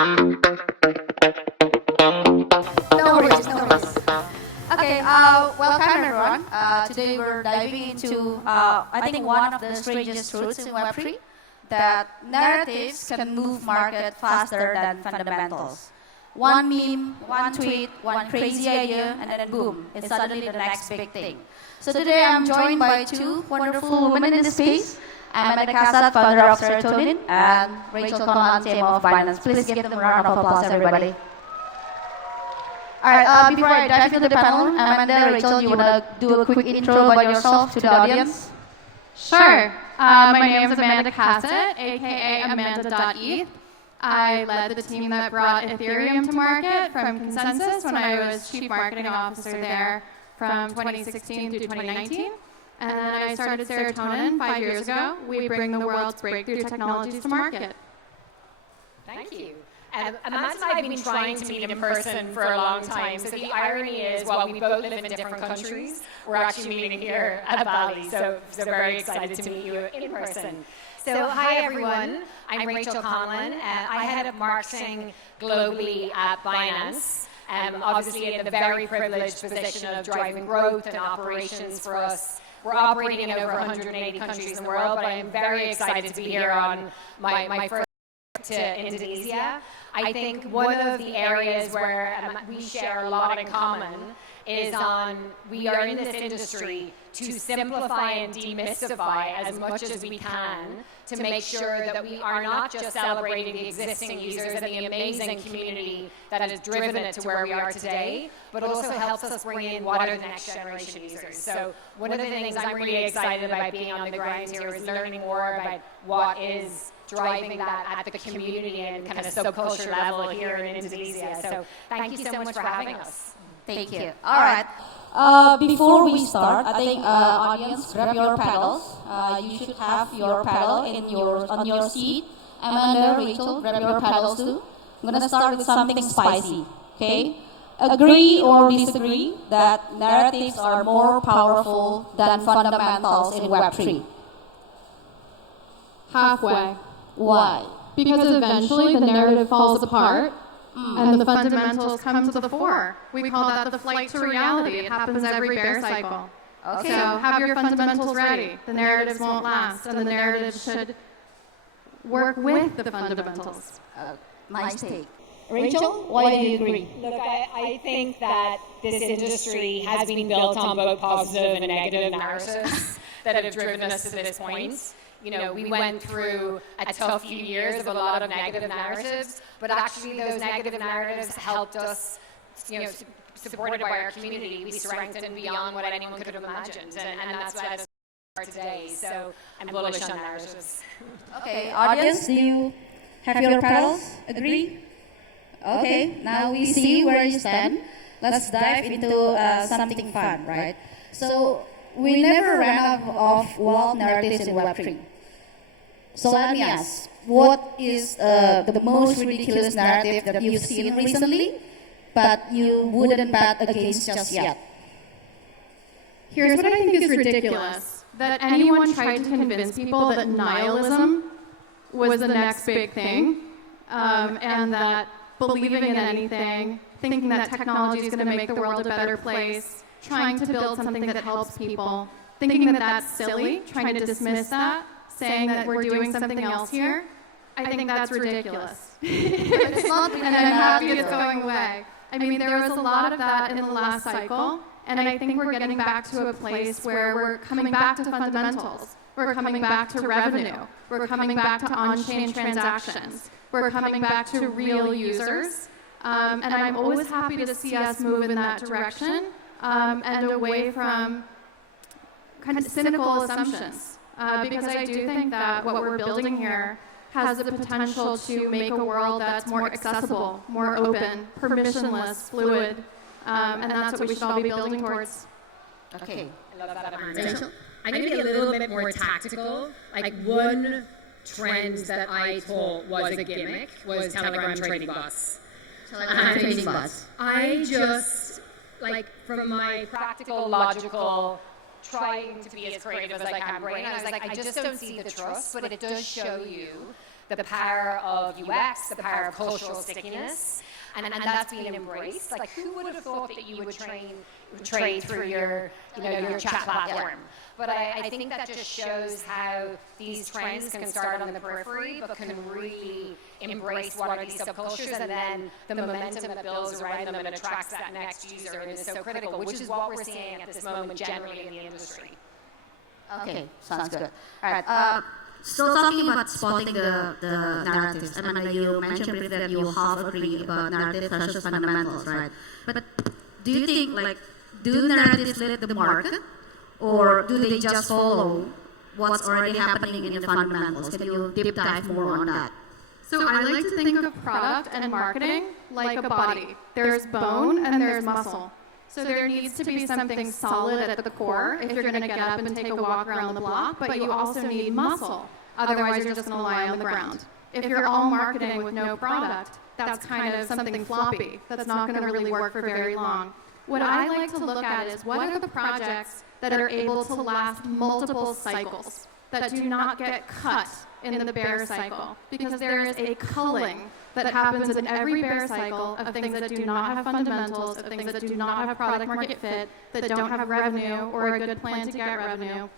No worries, no worries. Okay, welcome everyone. Today we're diving into, I think, one of the strangest truths in Web3, that narratives can move market faster than fundamentals. One meme, one tweet, one crazy idea, and then boom, it's suddenly the next big thing. So today I'm joined by two wonderful women in this space. Amanda Cassatt, founder of Serotonin, and Rachel Conlan, CMO of Binance. Please give them a round of applause, everybody. All right, before I dive into the panel, Amanda, Rachel, you want to do a quick intro about yourself to the audience? Sure. My name is Amanda Cassatt, aka Amanda.eth. I led the team that brought Ethereum to market from Consensus when I was Chief Marketing Officer there from 2016 through 2019. And then I started Serotonin 5 years ago. We bring the world's breakthrough technologies to market. Thank you. Amanda and I have been trying to meet in person for a long time. So the irony is, while we both live in different countries, we're actually meeting here at Bali. So very excited to meet you in person. So hi everyone, I'm Rachel Conlan. I head up marketing globally at Binance. Obviously in the very privileged position of driving growth and operations for us. We're operating in over 180 countries in the world, but I am very excited to be here on my first trip to Indonesia. I think one of the areas where we share a lot in common is we are in this industry to simplify and demystify as much as we can to make sure that we are not just celebrating the existing users and the amazing community that has driven it to where we are today, but also helps us bring in what are the next generation users. So one of the things I'm really excited about being on the ground here is learning more about what is driving that at the community and kind of subculture level here in Indonesia. So thank you so much for having us. Thank you. All right. Before we start, I think audience, grab your paddles. You should have your paddle on your seat. Amanda, Rachel, grab your paddles too. I'm gonna start with something spicy. Okay? Agree or disagree that narratives are more powerful than fundamentals in Web3? Halfway. Why? Because eventually the narrative falls apart and the fundamentals come to the fore. We call that the flight to reality. It happens every bear cycle. Okay. So have your fundamentals ready. The narratives won't last, and the narrative should work with the fundamentals. Nice take. Rachel, why do you agree? Look, I think that this industry has been built on both positive and negative narratives that have driven us to this point. You know, we went through a tough few years of a lot of negative narratives, but actually those negative narratives helped us, supported by our community, we strengthened beyond what anyone could have imagined, and that's why we are today. So I'm bullish on narratives. Okay, audience, do you have your paddles? Agree? Okay, now we see where you stand. Let's dive into something fun, right? So we never ran out of wild narratives in Web3. So let me ask, what is the most ridiculous narrative that you've seen recently, but you wouldn't bet against just yet? Here's what I think is ridiculous. That anyone tried to convince people that nihilism was the next big thing, and that believing in anything, thinking that technology is going to make the world a better place, trying to build something that helps people, thinking that that's silly, trying to dismiss that, saying that we're doing something else here, I think that's ridiculous. It's not and I'm happy it's going away. I mean, there was a lot of that in the last cycle, and I think we're getting back to a place where we're coming back to fundamentals. We're coming back to revenue. We're coming back to on-chain transactions. We're coming back to real users. And I'm always happy to see us move in that direction and away from kind of cynical assumptions. Because I do think that what we're building here has the potential to make a world that's more accessible, more open, permissionless, fluid, and that's what we should all be building towards. Okay. I love that, Rachel. I'm going to be a little bit more tactical. Like one trend that I thought was a gimmick was Telegram trading bots. Trading bots. I just, from my practical, logical, trying to be as creative as I can brain, I was like, I just don't see the trust, but it does show you the power of UX, the power of cultural stickiness, and that's being embraced. Like, who would have thought that you would trade through your chat platform? But I think that just shows how these trends can start on the periphery, but can really embrace what are these subcultures, and then the momentum that builds around them and attracts that next user and is so critical, which is what we're seeing at this moment generally in the industry. Okay, sounds good. All right. Still talking about spotting the narratives. I mean, you mentioned briefly that you half agree about narrative versus fundamentals, right? But do you think, like, do narratives lead the market, or do they just follow what's already happening in the fundamentals? Can you deep dive more on that? So I like to think of product and marketing like a body. There's bone and there's muscle. So there needs to be something solid at the core if you're going to get up and take a walk around the block, but you also need muscle. Otherwise, you're just going to lie on the ground. If you're all marketing with no product, that's kind of something floppy. That's not going to really work for very long. What I like to look at is what are the projects that are able to last multiple cycles, that do not get cut in the bear cycle, because there is a culling that happens in every bear cycle of things that do not have fundamentals, of things that do not have product market fit, that don't have revenue or a good plan to get revenue.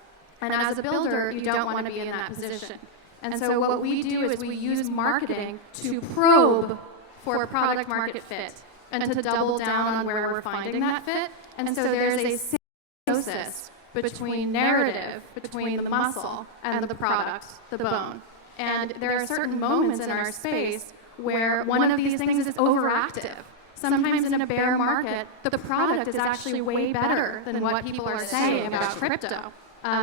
And as a builder, you don't want to be in that position. And so what we do is we use marketing to probe for product market fit and to double down on where we're finding that fit. And so there's a symbiosis between narrative, between the muscle and the product, the bone. And there are certain moments in our space where one of these things is overactive. Sometimes in a bear market, the product is actually way better than what people are saying about crypto.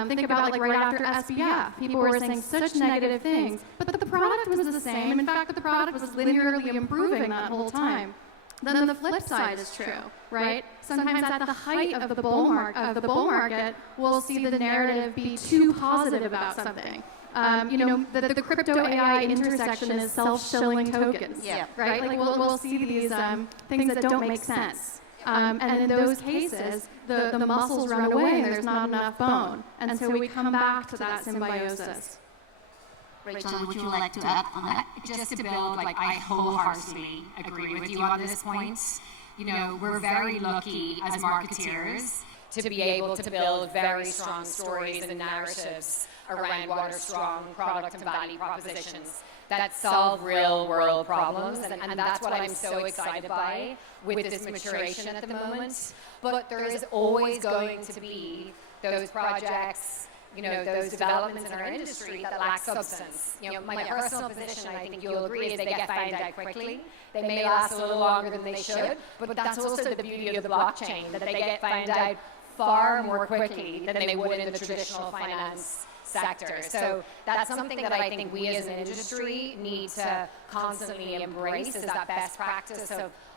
Think about like right after SBF, people were saying such negative things, but the product was the same. In fact, the product was linearly improving that whole time. Then the flip side is true, right? Sometimes at the height of the bull market, we'll see the narrative be too positive about something. The crypto AI intersection is self-shilling tokens, right? Like we'll see these things that don't make sense. And in those cases, the muscles run away and there's not enough bone. And so we come back to that symbiosis. Rachel, would you like to add on that? Just to build, like, I wholeheartedly agree with you on this point. You know, we're very lucky as marketeers to be able to build very strong stories and narratives around what are strong product and value propositions that solve real-world problems, and that's what I'm so excited by with this maturation at the moment. But there is always going to be those projects, those developments in our industry that lack substance. My personal position, I think you'll agree, is they get found out quickly. They may last a little longer than they should, but that's also the beauty of the blockchain, that they get found out far more quickly than they would in the traditional finance sector. So that's something that I think we as an industry need to constantly embrace, is that best practice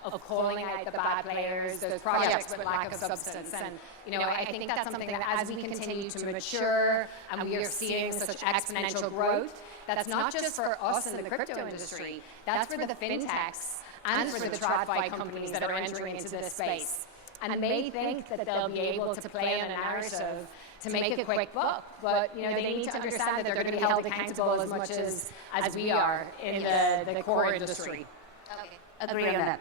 of calling out the bad players, those projects with lack of substance. And I think that's something that as we continue to mature and we are seeing such exponential growth, that's not just for us in the crypto industry, that's for the fintechs and for the TradFi companies that are entering into this space. And they think that they'll be able to play on a narrative to make a quick buck, but they need to understand that they're going to be held accountable as much as we are in the core industry. Okay, agree on that.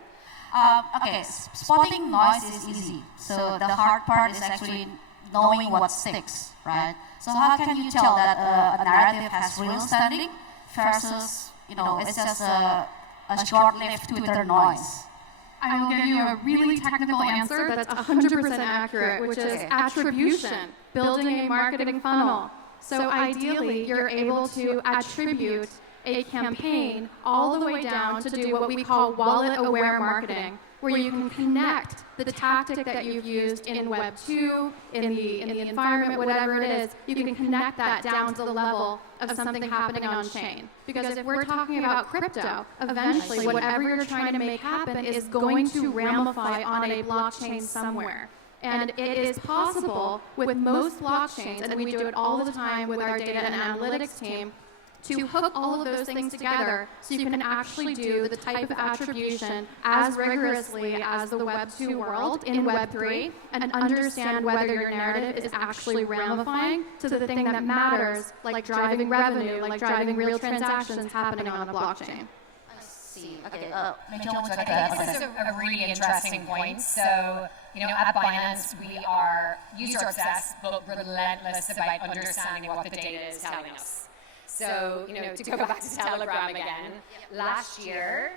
Spotting noise is easy. So the hard part is actually knowing what sticks, right? So how can you tell that a narrative has real standing versus, it's just a short-lived Twitter noise? I will give you a really technical answer that's 100% accurate, which is attribution, building a marketing funnel. So ideally, you're able to attribute a campaign all the way down to do what we call wallet-aware marketing, where you can connect the tactic that you've used in Web 2, in the environment, whatever it is, you can connect that down to the level of something happening on chain. Because if we're talking about crypto, eventually whatever you're trying to make happen is going to ramify on a blockchain somewhere. And it is possible with most blockchains, and we do it all the time with our data and analytics team, to hook all of those things together so you can actually do the type of attribution as rigorously as the Web 2 world in Web 3 and understand whether your narrative is actually ramifying to the thing that matters, like driving revenue, like driving real transactions happening on a blockchain. Okay, Rachel, would you like to add something? This is a really interesting point. So, at Binance, we are user-obsessed, but relentless about understanding what the data is telling us. So, to go back to Telegram again, last year,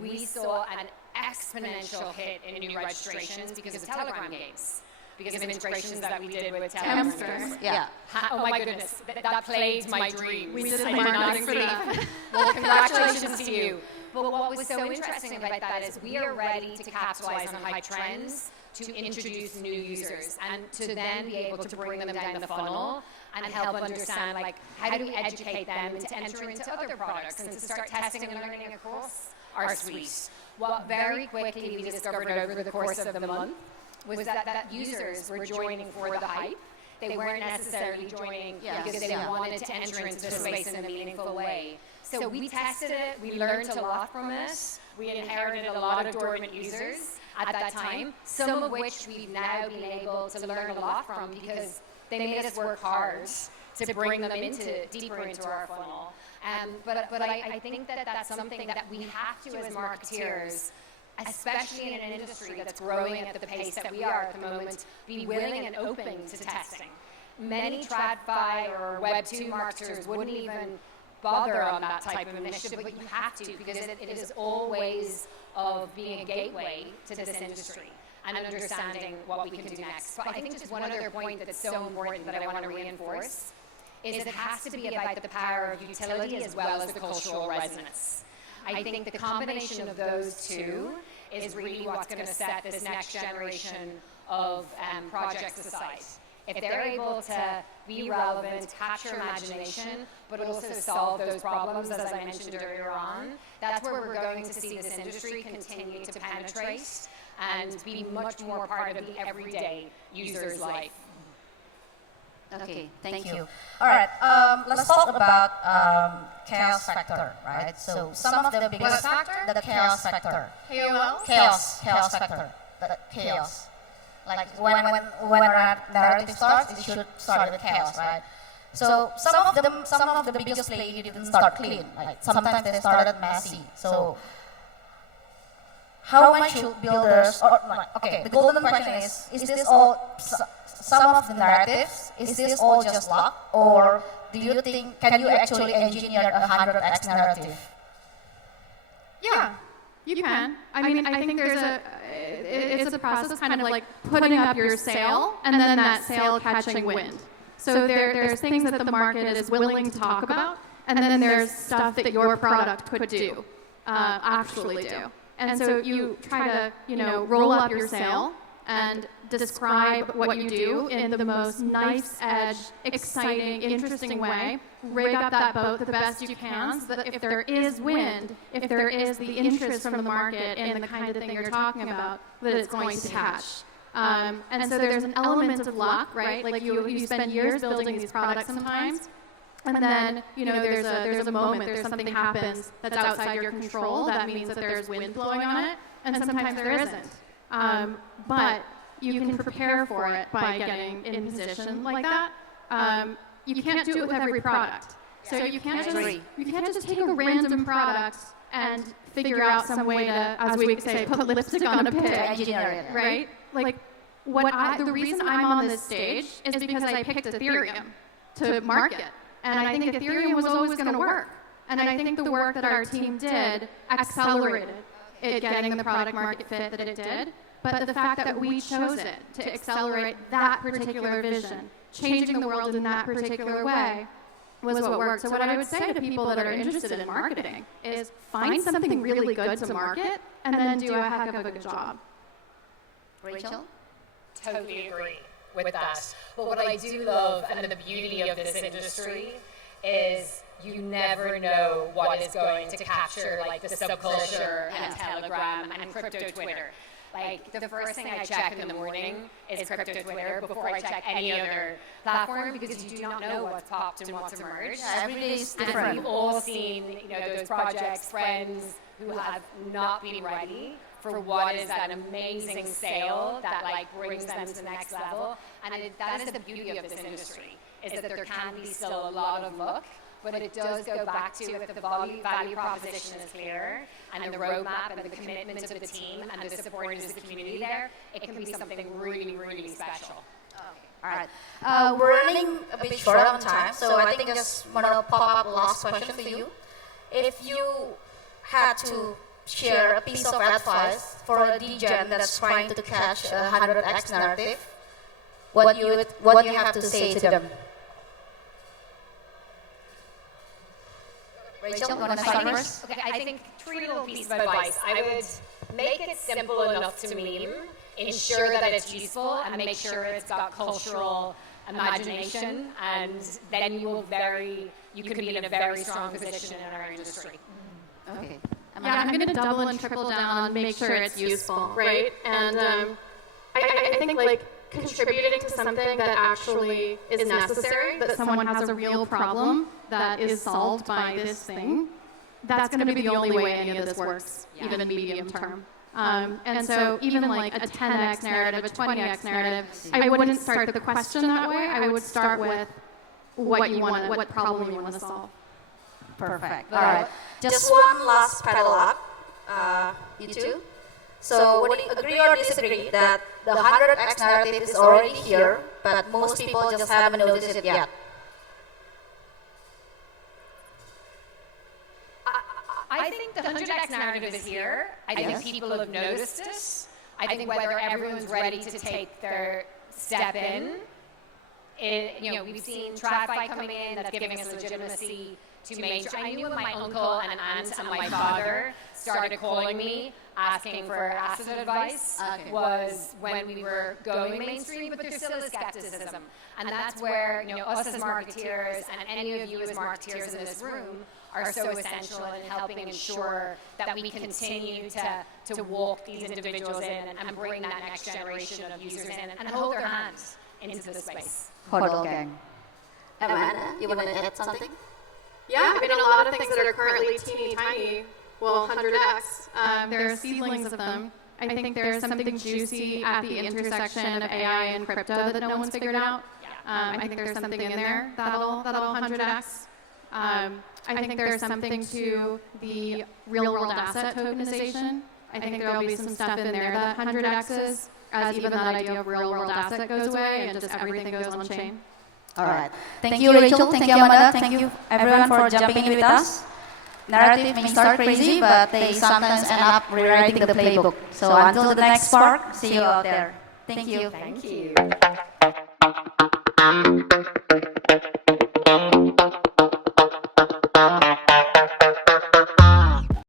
we saw an exponential hit in new registrations because of Telegram games. Because of integrations that we did with Telegram. Yeah. Oh my goodness, that played my dreams. We did I did not sleep. Well, congratulations to you. But what was so interesting about that is we are ready to capitalize on hype trends to introduce new users and to then be able to bring them down the funnel and help understand, like, how do we educate them to enter into other products and to start testing and learning across our suite. What very quickly we discovered over the course of the month was that users were joining for the hype. They weren't necessarily joining because they wanted to enter into the space in a meaningful way. So we tested it, we learned a lot from it, we inherited a lot of dormant users at that time, some of which we've now been able to learn a lot from because they made us work hard to bring them deeper into our funnel. But I think that that's something that we have to, as marketeers, especially in an industry that's growing at the pace that we are at the moment, be willing and open to testing. Many TradFi or Web 2 marketers wouldn't even bother on that type of initiative, but you have to because it is all ways of being a gateway to this industry and understanding what we can do next. But I think just one other point that's so important that I want to reinforce is it has to be about the power of utility as well as the cultural resonance. I think the combination of those two is really what's going to set this next generation of projects aside. If they're able to be relevant, capture imagination, but also solve those problems, as I mentioned earlier on, that's where we're going to see this industry continue to penetrate and be much more part of the everyday user's life. Okay, thank you. All right, let's talk about chaos factor, right? So some of the biggest factor, the chaos factor. Chaos factor, the chaos. Like when a narrative starts, it should start with chaos, right? So some of the biggest play didn't start clean. Like sometimes they started messy. So how much should builders? The golden question is this all? Some of the narratives, is this all just luck, or do you think can you actually engineer a 100x narrative? Yeah, you can. I mean, I think it's a process kind of like putting up your sail and then that sail catching wind. So there's things that the market is willing to talk about, and then there's stuff that your product could do, actually do. And so you try to, roll up your sail and describe what you do in the most nice edge, exciting, interesting way. Rig up that boat the best you can so that if there is wind, if there is the interest from the market in the kind of thing you're talking about, that it's going to catch. And so there's an element of luck, right? Like you spend years building these products sometimes, and then there's a moment, there's something happens that's outside your control. That means that there's wind blowing on it, and sometimes there isn't. But you can prepare for it by getting in position like that. You can't do it with every product. So you can't just take a random product and figure out some way to, as we say, put lipstick on a pig, right? Like the reason I'm on this stage is because I picked Ethereum to market, and I think Ethereum was always going to work. And I think the work that our team did accelerated it getting the product market fit that it did. But the fact that we chose it to accelerate that particular vision, changing the world in that particular way, was what worked. So what I would say to people that are interested in marketing is find something really good to market and then do a heck of a good job. Rachel? Totally agree with that. But what I do love, and the beauty of this industry, is you never know what is going to capture like the subculture and Telegram and crypto Twitter. Like, the first thing I check in the morning is crypto Twitter before I check any other platform, because you do not know what's popped and what's emerged. Every day is And different. we've all seen, those projects, friends who have not been ready for what is an amazing sale that like brings them to the next level. And that is the beauty of this industry, is that there can be still a lot of luck, but it does go back to if the value proposition is clear and the roadmap and the commitment of the team and the supporters of the community there, it can be something really, really special. All right. We're running a bit short on time, so I think I just want to pop up a last question for you. If you had to share a piece of advice for a degen that's trying to catch a 100x narrative, what you have to say to them? Rachel, you want to start first? Okay, I think 3 little pieces of advice. I would make it simple enough to meme, ensure that it's useful, and make sure it's got cultural imagination, and then you can be in a very strong position in our industry. Okay. Yeah, I'm going to double and triple down on make sure it's useful, right? And I think like contributing to something that actually is necessary, that someone has a real problem that is solved by this thing, that's going to be the only way any of this works, even medium term. And so even like a 10x narrative, a 20x narrative, I wouldn't start the question that way. I would start with what problem you want to solve. Perfect. All right. Just one last pedal up, you two. So would you agree or disagree that the 100x narrative is already here, but most people just haven't noticed it yet? I think the 100x narrative is here. I think people have noticed it. I think whether everyone's ready to take their step in, we've seen TradFi coming in, that's giving us legitimacy to mainstream. I knew when my uncle and an aunt and my father started calling me asking for asset advice was when we were going mainstream, but there still is skepticism. And that's where us as marketeers and any of you as marketeers in this room are so essential in helping ensure that we continue to walk these individuals in and bring that next generation of users in and hold their hands into the space. Hodl gang. Amanda, you want to add something? Yeah, I mean, a lot of things that are currently teeny tiny, well, 100x, there are seedlings of them. I think there's something juicy at the intersection of AI and crypto that no one's figured out. I think there's something in there that'll 100x. I think there's something to the real-world asset tokenization. I think there'll be some stuff in there that 100x's, as even that idea of real-world asset goes away and just everything goes on-chain. All right. Thank you, Rachel. Thank you, Amanda. Thank you, everyone, for jumping in with us. Narrative may start crazy, but they sometimes end up rewriting the playbook. So until the next spark, see you out there. Thank you. Thank you.